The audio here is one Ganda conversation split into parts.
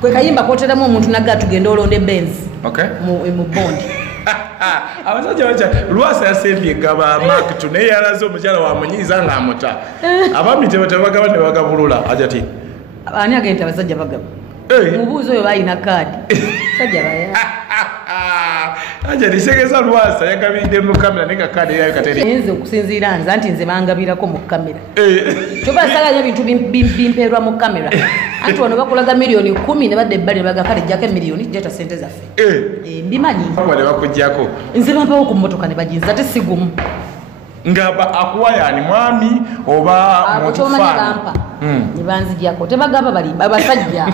kwe kayimba koteramu omuntu nagga tugenda olonde Benz mu bondi abasajja bacha Lwasa yasembye gaba Mark tu naye yalaze omukyala wa munyiza nga amuta abami tebagaba ne bagabulula ajati ani agenda abasajja bagaba mubuuzo oyo bayina kaadi sajja baya ajati segeza Lwasa yakabidde mu kamera ne kaadi yayo kateri nze okusinziira nze anti nze bangabirako mu kamera kyoba salanya bintu bimperwa mu kamera anti wano bakulaga miliyoni 10 ne badde bali baga kale jjako miliyoni jeta sente zaffe mbimanyi wale bakujjako nze bampawo ku mmotoka ne bajinza ate sigumu ngaba akuwa yani mwami oba mutufana ne banzijjako tebagaba bali abasajja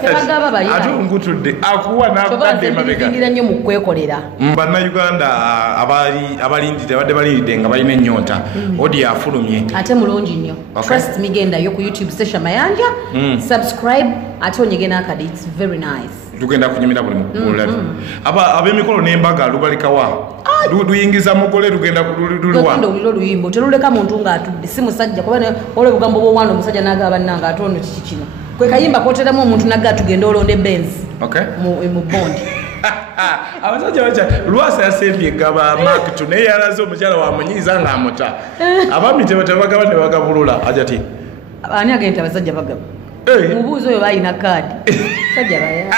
tebagaba bali atungutudde akuwa nakadde mabega ndira nnyo mu kwekolera bannayuganda abalindide badde balindide nga balina ennyonta odi afulumye ate mulungi nnyo trust me gendayo ku YouTube station Mayanja subscribe ate onyege n'akadi it's very nice tugenda kunyumira buli mukulu ab'emikolo n'embaga lubalikawa luyingiza mugole lugenda kululwa ndo luyimbo teruleka muntu ng'atudde si musajja kuba ole bugambo bw'omwana omusajja n'agaba nanga ate ono kiki kino kwe kayimba koteramu omuntu nagga tugenda olonde Benz mu bondi abasajja bacha Lwasa yasembye gaba Mark tu naye yalaze omukyala wa munyiza nga amuta abami tebagaba ne bagabulula ajati ani agenda abasajja bagaba mubuuzo oyo bayina kaadi sajja baya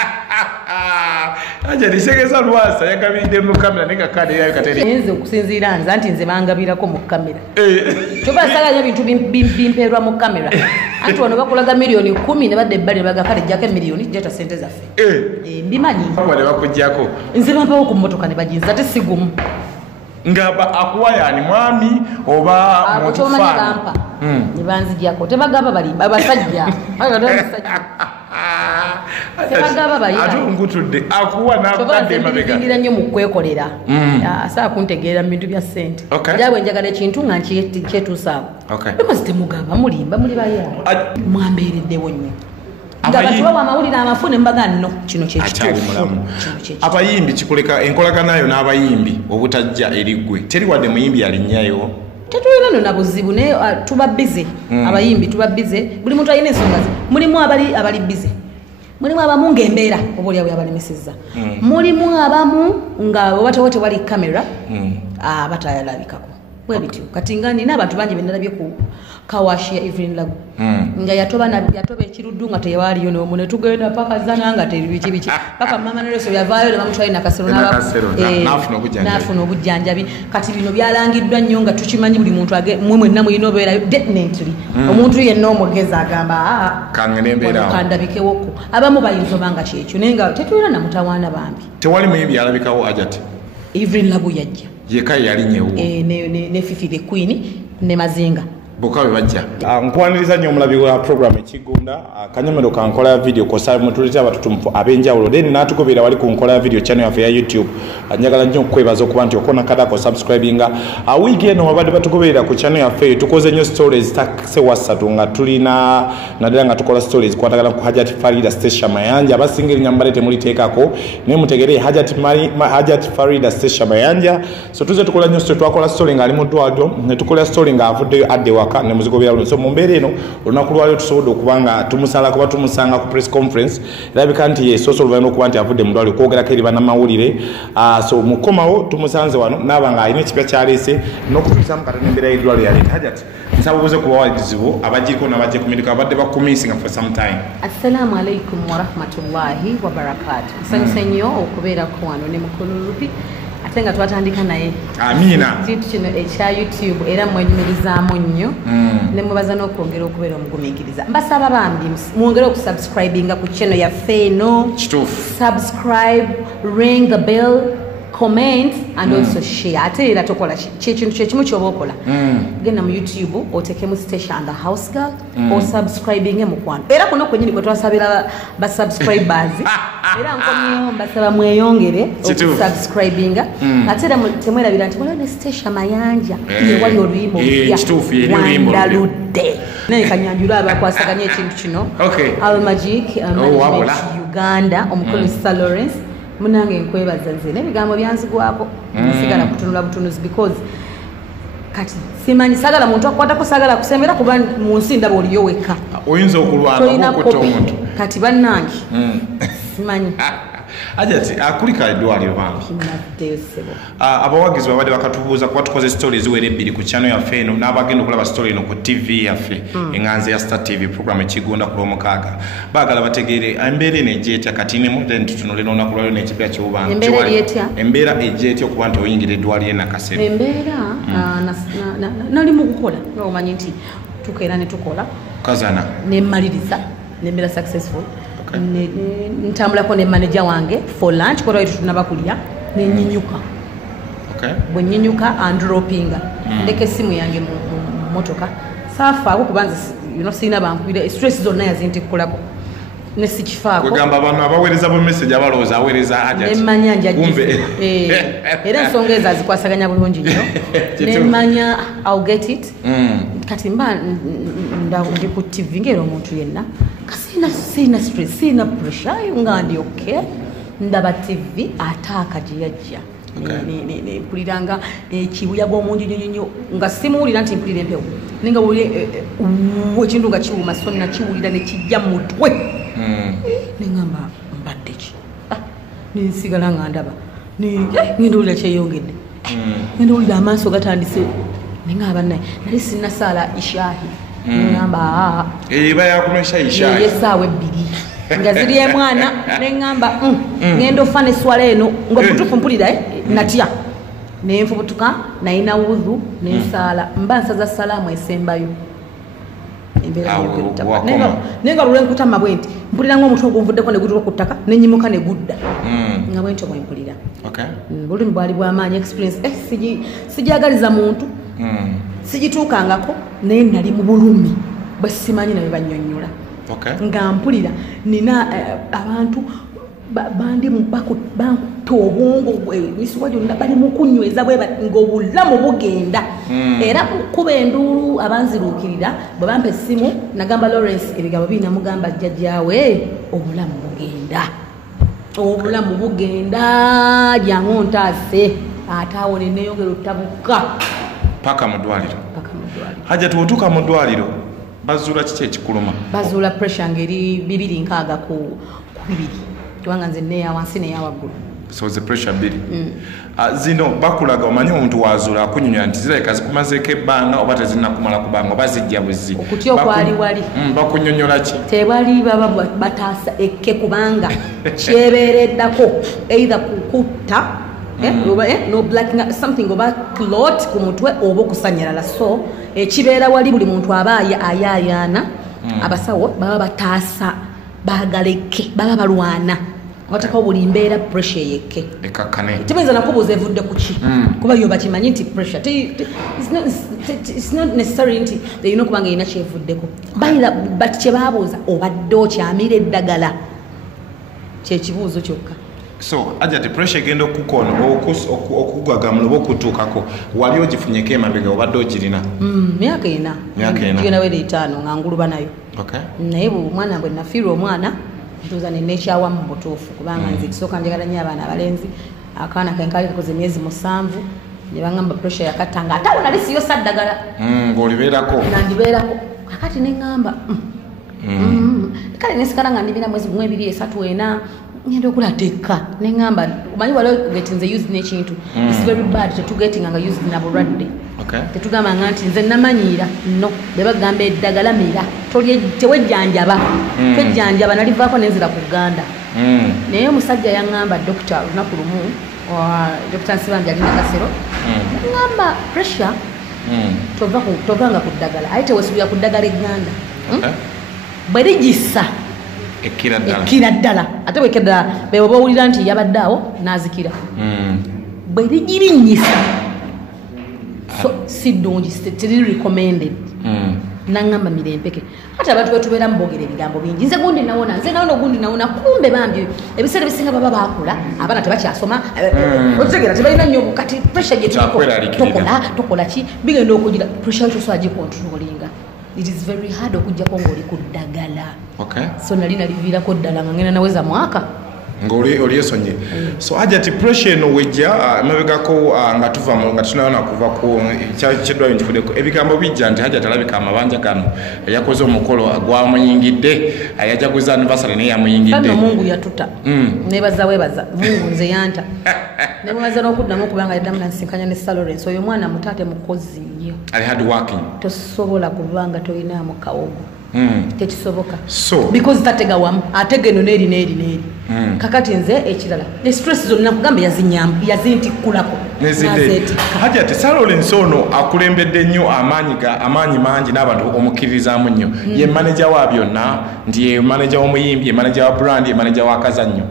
ajati segeza Lwasa yakabidde mu kamera ne kaadi yayo kateri nze okusinziira nze anti nze bangabirako mu kamera kyoba salanya bintu bimperwa mu kamera anti wano bakulaga miliyoni 10 ne badde bali baga kale jjako miliyoni jeta sente zaffe mbimanyi wale bakujjako nze bampawo ku mmotoka ne bajinza ate sigumu ngaba akuwa yani mwami oba mutufana ne banzijjako tebagaba bali abasajja tebagaba bali atungutudde akuwa nakadde mabega ndira nnyo mu kwekolera asa kuntegeera mu bintu bya sente jabwe njagala ekintu nga nkyetuusaawo because temugamba mulimba muli bayawo mwambeereddewo nnyo ngabatubawa amawulire amafune mbaga nno kino kyekituufu abayimbi kikuleka enkolaganayo n'abayimbi obutajja eriggwe teri wadde muyimbi alinnyayo tetulina no nabuzibu naye tuba bize abayimbi tuba bize buli muntu alina ensonga ze mulimu abali bize mulimu abamu ng'embeera oba oli abalimisiza mulimu abamu nga oba tewali kamera batayalabikako bwe bityo kati nga nina abantu bangi benalabye ku kawashi ya Evelyn Lagu nga yatoba ekiruddu nga tewaliyo n'omu ne tugenda paka zana nga teri biki paka mama Nereso yavaayo ne bamutwala na kasero n'afuna obujjanjabi kati bino byalangiddwa nnyo nga tukimanyi buli muntu mwenna muyina obeerayo definitely omuntu yenna omugezi agamba kandabikewoko abamu bayinza obanga kyekyo naye nga tetulina na mutawaana bambi tewali muyimbi yalabikawo ajati Evelyn Lagu yajja yekaya yalinyewo ne Fifi the Queen ne Mazinga bokawe bajja nkwaniriza nnyo omulabi wa program ekigunda kanyomero ka nkola ya video kosa mutulete abatutumfu abenjawulo then n'atukubira wali ku nkola ya video channel yaffe ya YouTube njagala nnyo okwebaza okuba nti okona kadako subscribinga wiiki eno wabadde batukubira ku channel yaffe tukoze nnyo stories takise wasatu nga tulina naddala nga tukola stories kwatagana ku Hajati Farida Station Mayanja abasinga erinnyambale temuliteekako naye mutegere Hajati Farida Station Mayanja so tuze tukola nnyo story twakola story nga ali mu ddwaliro ne tukola story nga avuddeyo adde ne muzigo bya so mumbere eno olunaku lwali tusobola okubanga tumusala kuba tumusanga ku press conference erabika nti yesoso oluvanyuma okuba nti avudde mu ddwaliro kwogerako eri bannamawulire so mukomawo tumusanze wano naaba alina ekipya kyaleese n'okutuusamu kata n'embeera y'eddwaliro yaleeta Hajati nsaba obuze ku bawagizibu abagiriko n'abajje ku medical abadde bakumisinga for some time. Assalamu alaikum wa rahmatullahi wa barakatuh. Nsanyuse nnyo okubeerako wano ne Mukulurupi ate nga twatandika naye amina kintu kino ekya YouTube era mwenyumirizaamu nnyo ne mubaza n'okwongera okubeera omugumikiriza mbasaba bambi mwongere okusubscribinga ku channel yaffe eno subscribe ring the bell comment and also share ate era tokola kintu kyekimu kyoba okola genda mu YouTube otekemu Station the House Girl o subscribing mukwano era kuno kwenyini kwe twasabira ba subscribers era nkomyo basaba mweyongere subscribinga ate era temwerabira nti mulone Station Mayanja ye wali oluyimbo Wandalude naye kanyanjula abakwasaganya ekintu kino Al Magic Uganda omukulu Lawrence munange nkwebaza nze n'ebigambo byanzigwako nsigala kutunula butunuzi because kati simanyi sagala muntu akwatako sagala kusembera kuba mu nsi ndaba oliyo wekka oyinza okulwana okutta omuntu kati bannange simanyi Ajati akulika eddwaliro bambi abawagizi babadde bakatubuuza kuba tukoze stories ziwera ebbiri ku channel yaffe eno n'abagenda okulaba story eno ku TV yaffe enganzi ya Star TV program ekigunda ku Lwomukaaga baagala bategeere embeera eno egyetya kati nemu then tutunule n'olunaku lwaliro n'ekipya ky'obubanga embeera egyetya okuba nti oyingira eddwaliro enakasero embeera nali mu kukola omanyi nti tukeera ne tukola kazana nemmaliriza nembeera successful ntambulako ne manager wange for lunch kwa lwaitu tunabakulya nenyinyuka bwe nyinyuka andropinga ndeke simu yange mu motoka safa akubanza sina bampire stress zonna yazintikulako nesikifaako kwegamba abantu abaweereza bu message abalooza aweereza ajati nemmanya njagumbe era ensonga ezo azikwasaganya bulungi nnyo nemmanya I'll get it kati mba ndi ku TV ngero omuntu yenna sina stress sina pressure nga ndi okay ndaba TV ataka giyajja mpuliranga ekibuyaga omungi nnyo nga simuwulira nti mpulira empewo ninga wulire ekintu nga kiwuma so nakiwulira ne kijja mu mutwe nengamba mbadde ki nensigala nga ndaba ngenda owulira kyeyongedde ngenda owulira amaaso gatandise nenga bannaye nali sinnasaala ishaahi nengamba eba yakumesha ishaahi yesaawa ebbiri nga ziri emwana nengamba ngenda ofa neswala eno nga obutuufu mpulira natya nenfubutuka nayina wudhu nensaala mba nsaza salaamu esembayo nenga lulwenkutama bwe nti mpulira ngaomutwe ogunvuddeko negutuka ku ttaka nenyimuka negudda nga bwe ntyo bwe mpulira bulumi bwali bwamaanyi experience sijagaliza muntu sigituukangako naye nali mu bulumi bwe simanyi naye bannyonnyola nga mpulira nina abantu bandi bakutta obwongo emisuwa gyonna bali mu kunyweza ng'obulamu bugenda era kuba enduulu abanziruukirira bwe bampa essimu nagamba Lawrence ebigabo binamugamba jjajjaawe obulamu bugenda jangu ntaase ate awo neneyongera ottabuka paka mu ddwaliro hajja tuotuuka mu ddwaliro bazuula kiki ekikuluma bazuula pressure ngeri 260 ku 2 kubanga nze neya wansi neya waggulu so the pressure 2 zino bakulaga omanyi omuntu wazuula akunyunywa nti zirabika zikumazeeko ebbanga oba tezinakumala kubanga oba zijja bwezzi okutya okwali wali bakunyonyola ki tebali baba bataasa ekke kubanga kyebeereddako either kukutta no black something oba clot ku mutwe oba okusanyalala so ekibeera wali buli muntu aba ayaayaana abasawo baba bataasa bagaleke baba balwana wataka buli mbeera pressure yekke ekakane tebeza nakubuuza evudde ku ki kuba yo bakimanyi nti pressure it's not necessary nti you know kubanga ina kyevuddeko bayira but kyebabuuza obadde okyamira eddagala kyekibuuzo kyokka so ajati pressure genda okukona okugagamula oba okutuukako wali ogifunyeko emabega obadde ogirina myaka ena genda wera 5 nga nguluba nayo naye omwana bwe nafiirwa omwana ntuuza nenekyawa mu butuufu kubanga nze kisooka njagala nnyo abaana abalenzi akaana kenkali kakoze emyezi 7 ne bangamba pressure yakatta nga ate awo nali siyo saddagala ng'olibeerako nandibeerako kakati neŋŋamba kale nesigala nga ndibina mwezi 1 2 3 4 ngenda okulateeka neŋŋamba omanyi wali ogetinze used n'ekintu it's very bad tetugetinga nga used nabulwadde tetugamba nga nti nze namanyiira no bebagamba eddagala mira tewejjanjaba twejjanjaba nalivaako nenzira ku Uganda naye omusajja yaŋŋamba dokita lunaku lumu dokita Nsibambi alina Kasero yaŋŋamba pressure tovanga ku ddagala aye tewesubira ku ddagala egganda bwe ligisa ekkira ddala ate bwekira ddala bwe oba owulira nti yabadde awo n'azikira bwe ligirinyisa so si ddungi teri recommended naŋŋamba mirempeke ate abantu betubeeramu boogera ebigambo bingi nze gundi nawona gundi nawona kumbe bambi ebiseera ebisinga baba baakula abaana tebakyasoma otegera tebalina nnyo kati pressure tokola ki bigenda okugira pressure yotosobola gikontrolinga it is very hard okujjako ng'oli ku ddagala so nali naliviirako ddala nga ngenda naweza mwaka ng'olyesonye so Hajati pressure eno wejja mabegako nga tuva nga tunaona kuva ku kyeddwayo nkifuddeko ebigambo bijja nti Hajati alabika amabanja gano yakoze omukolo gwamuyingidde yajaguza anniversary naye yamuyingidde kano Mungu yatuta nebaza webaza Mungu nze yanta nebaza n'okuddamu okubanga yaddamu nansinkanya ne Salorence oyo mwana mutate mukozi nnyo ali hard working tosobola kubanga toyinaamu kawogo tekisoboka so because tatega wamu atege no neri kakati nze ekirala ne stress zonna kugambe yazintikulako nezide Hajati Salorence ono akulembedde nnyo amaanyi mangi n'abantu omukkiririzaamu nnyo ye manager wa byonna ndi ye manager w'omuyimbi ye manager wa brand ye manager wa kazannyo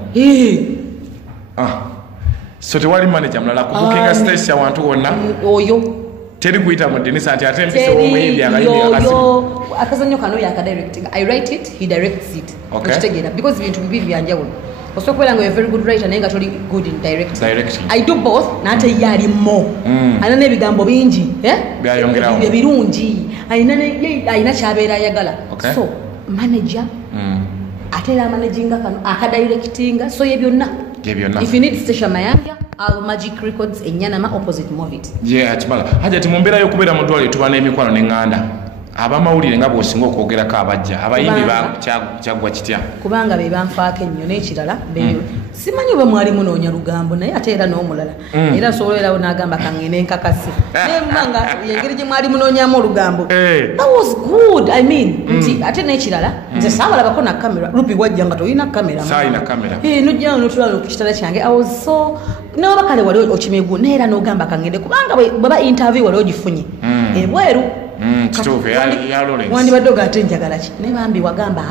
so tewali manager mulala kubukinga stage ya wantu wonna oyo teri kuyita mu dinisa ati ate mpise w'omuyimbi akayimbi akasimu akazannyo kano yakadirecting I write it he directs it okay. because ibintu bibiri byanjawulo osobola kubeera nga very good writer naye nga toli good in directing I do both nate yalimo alina n'ebigambo bingi byayongerawo ebirungi alina kyabeera ayagala so manager ate era managinga kano akadirectinga so ye byonna if you need Station Mayanja Al Magic Records Enyanama opposite Movit kimala Hajati mu mbeera y'okubeera mu ddwaliro tuba n'emikwano n'eŋŋanda abamawulire nga bw'osinga okwogerako abajja abayimbi kyaggwa kitya kubanga be banfaako ennyo n'ekirala simanyi oba mwali munoonya lugambo naye ate era n'omulala era asobolerawo n'agamba kaŋŋende nkakasi naye mubanga yengeri gye mwali munoonyamu olugambo that was good I mean nti ate n'ekirala nze saabalabako na kamera lupi wajja nga toyina kamera nojjawo n'otulala ku kitala kyange I was so n'oba kale wali okimegu naye era n'ogamba kaŋŋende kubanga bweba interview wali ogifunye ebweru wandibadde oga ate njagala ki ne bambi wagamba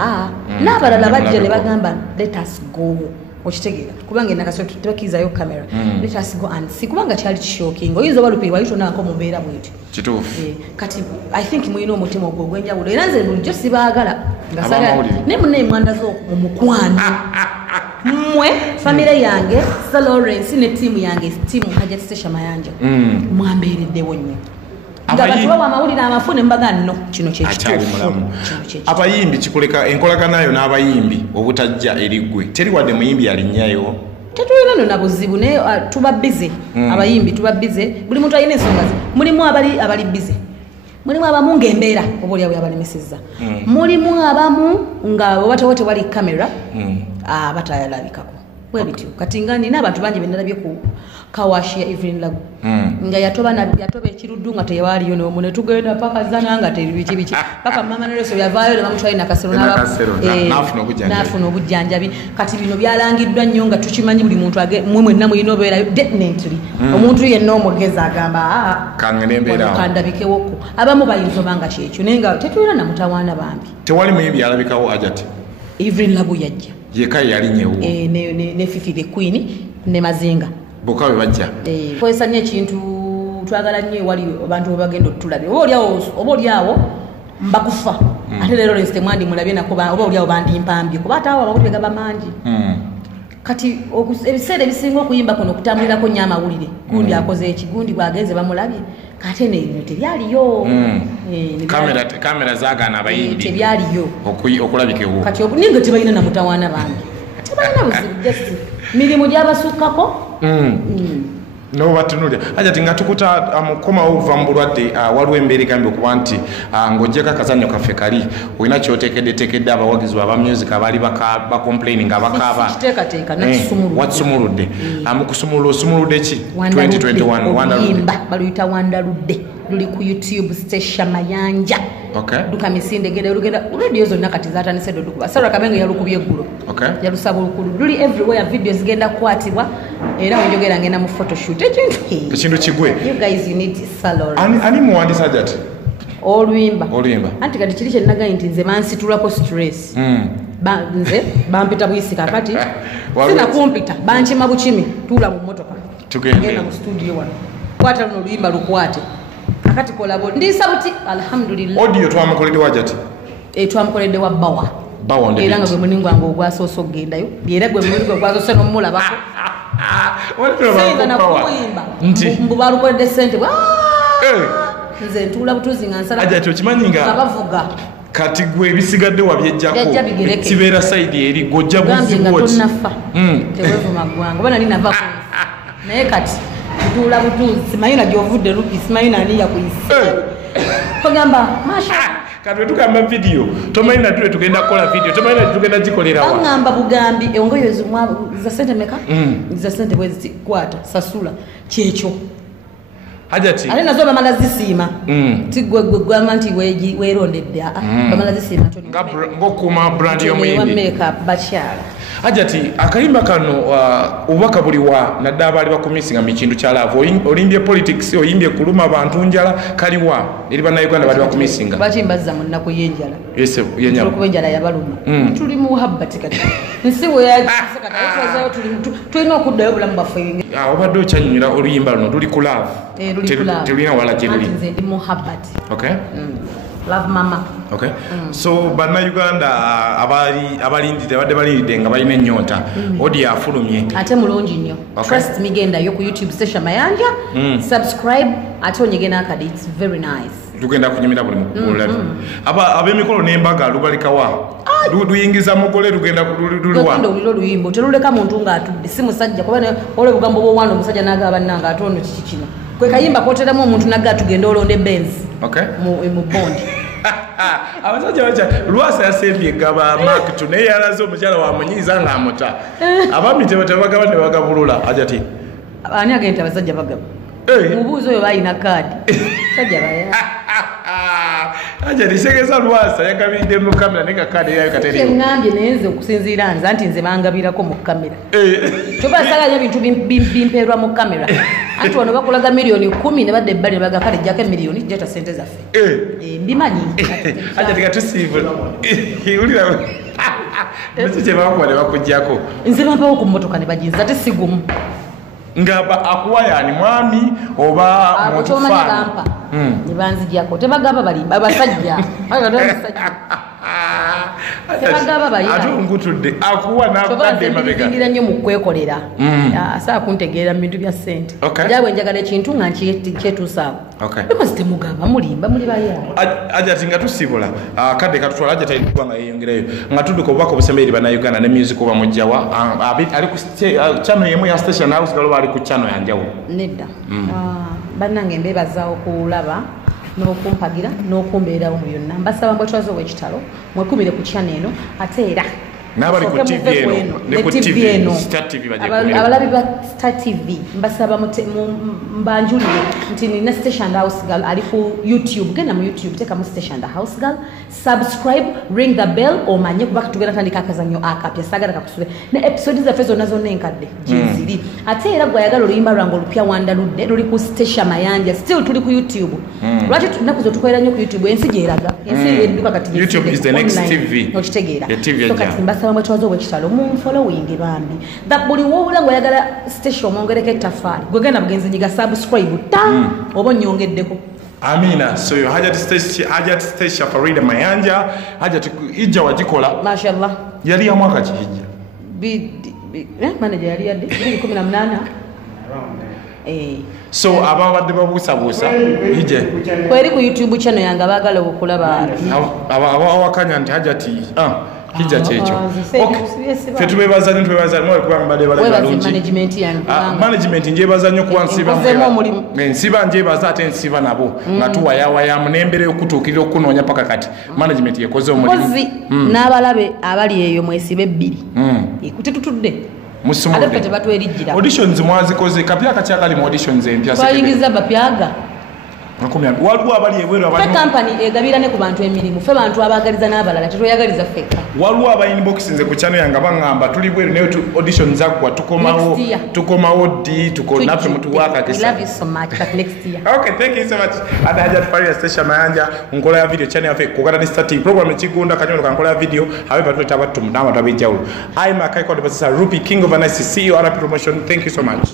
n'abalala bajja ne bagamba let us go okitegeera kubanga enakasoo tebakkirizayo kamera let us go and see kubanga kyali kishokinga oyinza oba lupi wali tonaako mu mbeera bwetyo kituufu kati I think muyina omutima ogwo ogw'enjawulo era nze bulijjo sibaagala naye munnaye mwandazo omukwano mmwe famire yange Salorence ne tiimu yange tiimu Hajati Station Mayanja mwambeereddewo nnyo nga batubawa amawulire amafune mbaga nno kino kyekituufu abayimbi kikuleka enkolaganayo n'abayimbi obutajja eriggwe teri wadde muyimbi alinnyayo tetulina no na buzibu naye tuba bize abayimbi tuba bize buli muntu alina ensonga ze mulimu abali bize mulimu abamu ng'embeera oba oli awo abalemesezza mulimu abamu nga obatawo tewali kamera batayalabikako bwe bityo kati nga nina abantu bangi benalabye ku kawashi ya Evelyn Lagu nga yatoba ekiruddu nga teyawaaliyo n'omu ne tugenda paka zana nga teri biki paka mama Nereso yavaayo ne bamutwala nakasero n'afuna obujjanjabi kati bino byalangiddwa nnyo nga tukimanyi buli muntu mwenna muyina obeerayo definitely omuntu yenna omugezi agamba kandabikewoko abamu bayinza obanga kyekyo naye nga tetulina namutawaana bambi tewali muyimbi yalabikawo Hajati Evelyn Lagu yajja yekka yalinyewo ne Fifi the Queen ne Mazinga bokawe bajja kozesa nnyo ekintu twagala nnyo wali abantu bwe bagenda otulabye oba oliawo mbakufa ate leero Lawrence mwandi mulabye nako oba oliawo bandimpambye kuba ate awo amawulire gaba mangi kati ebiseera ebisinga okuyimba kuno okutambulirako nnyo amawulire gundi akoze ekigundi bwagenze bamulabye kate nebyo tebyaliyo kamera zaagaana abayimbi tebyaliyo okulabikewo kati ninga tebalina namutawaana bangi tebalina buzibu just mirimu gyabasukkako nobatunulira Hajati nga tukuta komawo okuva mu bulwadde waliwo embeera egambye okuba nti ng'ojjako akazannyo kaffe kali olina kyoteekeddeteekedde abawagizi aba music abaali bacomplaining abakaaba watusumuludde mukusumulula osumuludde ki 2021 baluyita Wandaludde luli ku YouTube Station Mayanja duka misinde genda lugenda radio zonna kati zatandise dodukuba Sarah Kabenga yalukubye eggulo yalusaba olukulu luli everywhere videos genda kukwatibwa era wenjogera ngenda mu photoshoot ekintu kigwe you guys you need Salorence ani muwandisa Hajati oluyimba anti kati kiri kyenagaye nti nze bansitulako stress nze bampita buyisi kakati sina kumpita bankima bukimi tuula mu mmotoka tugenda mu studio wano kwata luno oluyimba lukwate kakati kolabo ndisa buti alhamdulillah audio twamukoledde Hajati twamukoledde wa bawa era nga gwe muningo wange ogwasoosa okugendayo era gwe muningo ogwasoosa n'omulabako seyinza nakuyimba mbu balukoledde ssente nze ntuula butuuzi nga nsala Hajati okimanyi nga bavuga kati gwe bisigadde wabyejjako kibeera side eri gojja buzibuoti tewevuma ggwanga oba nali nava naye kati tutuula butuuzi simanyi na gyovudde lupi simanyi nani yakuyisa ogamba masha kati wetugamba video tomanyi natule tugenda kukola video tomanyi natule tugenda gikolerawa baŋŋamba bugambi engoyo za sente meka za sente bwezi kwata sasula kyekyo hajati ate nazo bamala zisiima tigwegwegwama nti weerondedde bamala zisiima ng'okuuma brand y'omuyimbi makeup bakyala hajati akayimba kano obubaka buli wa naddala baali bakumisinga mu kintu kya laavu olimbye politics oyimbye kuluma abantu njala kaliwa eri bannayuganda baali bakumisinga lwaki mbazza mu nnaku y'enjala yenjala enjala yabaluma tuli mu muhabbati kati nsi weyasekatazayo tulina okuddayo obulamu bwaffe obadde okyanyumira oluyimba luno tuli ku laavu telulina wala gye luli muhabbati Love mama. Okay. So bannayuganda abalindidde badde balindidde nga balina ennyonta odi afulumye ate mulungi nnyo trust me genda yo ku YouTube station Mayanja subscribe ate onyege n'akadi it's very nice tugenda kunyumira buli mukulu ab'emikolo n'embaga lubalikawa luyingiza mugole lugenda lulwa ndo luyimbo teruleka muntu ng'atudde si musajja kuba ole bugambo bw'owanda omusajja n'agaba nnanga ate ono kiki kino kwe kayimba kooteramu omuntu nagga tugenda olonde Benz mu bondi abasajja bacha lwasa yasembye gaba mark tune yalaze omukyala wa munyiza nga amuta abami tebagaba ne bagabulula ajati ani agenda abasajja bagaba mubuuzo oyo bayina kaadi sajja baya ajati segeza lwasa yagabidde mu kamera ne kaadi yayo kateri ngambye nenze okusinziira nza nti nze bangabirako mu kamera choba sala nyo bintu bimperwa mu kamera anti wano bakulaga milioni 10 ne badde bali bagakale jake milioni jeta sente zaffe mbimanyi ajati katusivu ulira mesije bakwa ne bakujjako nze bampawo ku motoka ne bajinza ate sigumu ngaba akuwayani mwami oba mutufana nibanzijako tebagamba bali abasajja tebagamba bali atungutudde akuwa nakadde mabega ngira nnyo mu kwekolera asa kuntegeera mu bintu bya sente jabwe njagala ekintu nga nkyetuusaawo because temugamba mulimba muli baya ajati nga tusibula kadde katutwala ajati alikuwa nga yeyongerayo nga tudduka obubaka obusemberi bannayuganda ne music oba mujjawa ali ku channel yemu ya station house galoba ali ku channel yanjawulo nedda bannange mbebaza okulaba n'okumpagira n'okumbeerawo mu byonna mbasaba mbwetwaze ow'ekitalo mwekumire ku channel eno ate era n'abali ku TV eno ne ku TV eno Star TV abalabi ba Star TV mbasaba mbanjulire nti nina Station House Girl ali ku YouTube genda mu YouTube teka mu Station House Girl subscribe ring the bell omanye kuba tugenda tandika akazanyo akapya sagala kakusube ne episode za fezo nazo nenkadde jiziri ate era gwayagala oluyimba lwange olupya wandaludde luli ku Station Mayanja still tuli ku YouTube lwaki tunakuzo tukolera nnyo ku YouTube ensi gyeraga ensi eduka kati YouTube is the next TV okitegeera so kati mbasaba mwetwaze ow'ekitalo mumfollowing bambi buli wowula ng'oyagala station omwongereko ettafaali gwegenda bugenzi nyiga subscribe oba onyongeddeko amina so hajat station Farida Mayanja hajat ijja wagikola mashallah yali ya mwaka kijja manager yali yadde 2018 so ababadde babuusabuusa ije kweri ku YouTube channel yange baagala okulaba awakanya nti hajati kijja kyekyo ffe tubebaza nnyo kubanga mbadde balungi management njebaza nnyo kuba nsiba njebaza ate nsiba nabo nga tuwayawayamu n'embeera y'okutuukirira okunoonya paka kati management yekoze omulimu n'abalabe abali eyo mwesibe 2 kutetutudde auditions mwazikoze kapya kakyakali mu auditions empya twayingiza bapyaga waliwo abali ebweru company egabira ne ku bantu emirimu ffe bantu abagaliza n'abalala tetweyagaliza ffeka waliwo abayinbox nze ku channel yange bangamba tuli bweru naye audition zaggwa tukomawo ddi naffe mutuwaaka kisa love you so much but next year okay thank you so much and Hajat Farida Station Mayanja nkola ya video channel yaffe kugana ni starting program ekigunda kanyono kankola ya video habiba tuleta battu n'abantu ab'enjawulo I'm Makai Kodebasisa Rupi King of a Nice CEO RP Promotion thank you so much